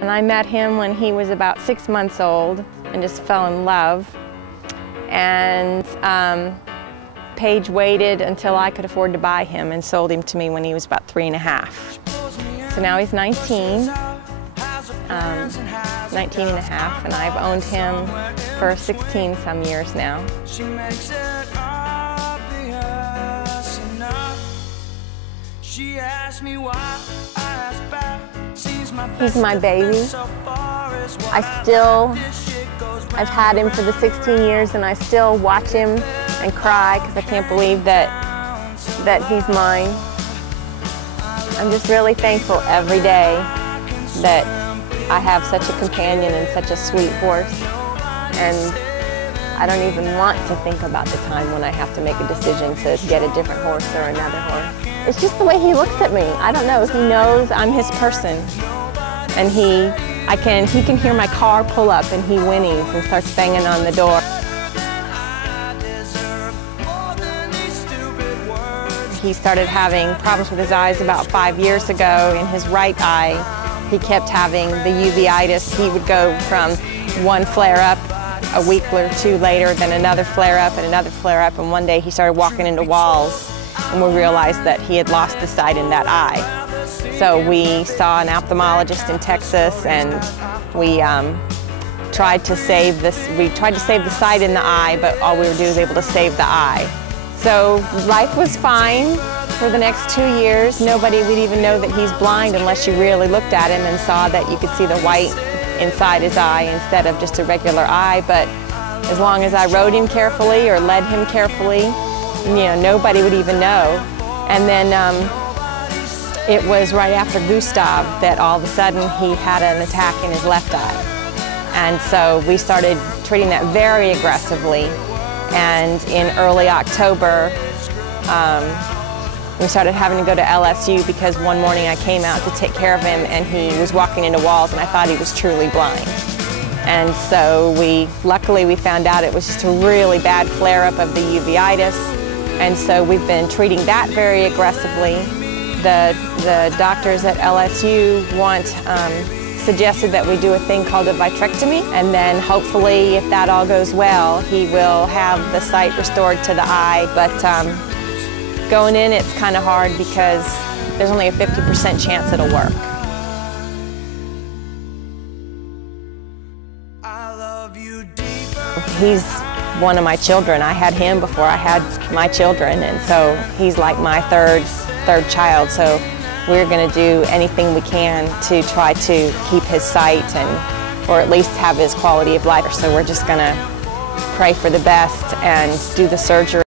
And I met him when he was about 6 months old and just fell in love. And Paige waited until I could afford to buy him and sold him to me when he was about 3 1/2. So now he's 19, 19 1/2, and I've owned him for 16 some years now. He's my baby. I've had him for the 16 years and I still watch him and cry because I can't believe that he's mine. I'm just really thankful every day that I have such a companion and such a sweet horse. And I don't even want to think about the time when I have to make a decision to get a different horse or another horse. It's just the way he looks at me. I don't know. He knows I'm his person. And he can hear my car pull up and he whinnies and starts banging on the door. He started having problems with his eyes about 5 years ago. In his right eye, he kept having the uveitis. He would go from one flare-up a week or two later, then another flare-up and another flare-up, and one day he started walking into walls, and we realized that he had lost the sight in that eye. So we saw an ophthalmologist in Texas, and we tried to save the sight in the eye, but all we were doing was able to save the eye. So life was fine for the next 2 years. Nobody would even know that he's blind unless you really looked at him and saw that you could see the white inside his eye instead of just a regular eye. But as long as I rode him carefully or led him carefully, nobody would even know. And then it was right after Gustav that all of a sudden he had an attack in his left eye. And so we started treating that very aggressively. And in early October, we started having to go to LSU because one morning I came out to take care of him and he was walking into walls and I thought he was truly blind. And so luckily we found out it was just a really bad flare-up of the uveitis. And so we've been treating that very aggressively. The doctors at LSU suggested that we do a thing called a vitrectomy, and then hopefully, if that all goes well, he will have the sight restored to the eye. But going in, it's kind of hard because there's only a 50% chance it'll work. He's one of my children. I had him before I had my children, and so he's like my third child. So we're going to do anything we can to try to keep his sight or at least have his quality of life. So we're just going to pray for the best and do the surgery.